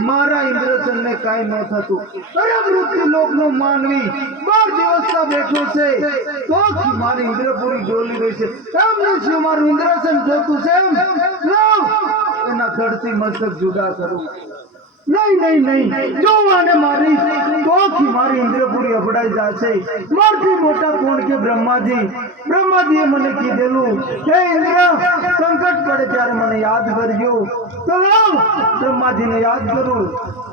मारा इंद्रसेन ने काई न थतु अरे मृत्यु लोक नो मानवी 12 દિવસ ता बैठो छे तो मारी इंद्रपुरी डोली रही छे एमने जो मारू इंद्रसेन जोतु छे लाव एना धरती मस्तक जुदा करो नहीं नहीं नहीं जो आने मारी तो मारी इंद्रपुरी अबड़ाई जाशे मारती मोटा कोण के ब्रह्मा जी मने कीधेलू हे इंद्र संकट पड़े त्यारे मने याद करजो तो लाव ब्रह्मा जी ने याद करूं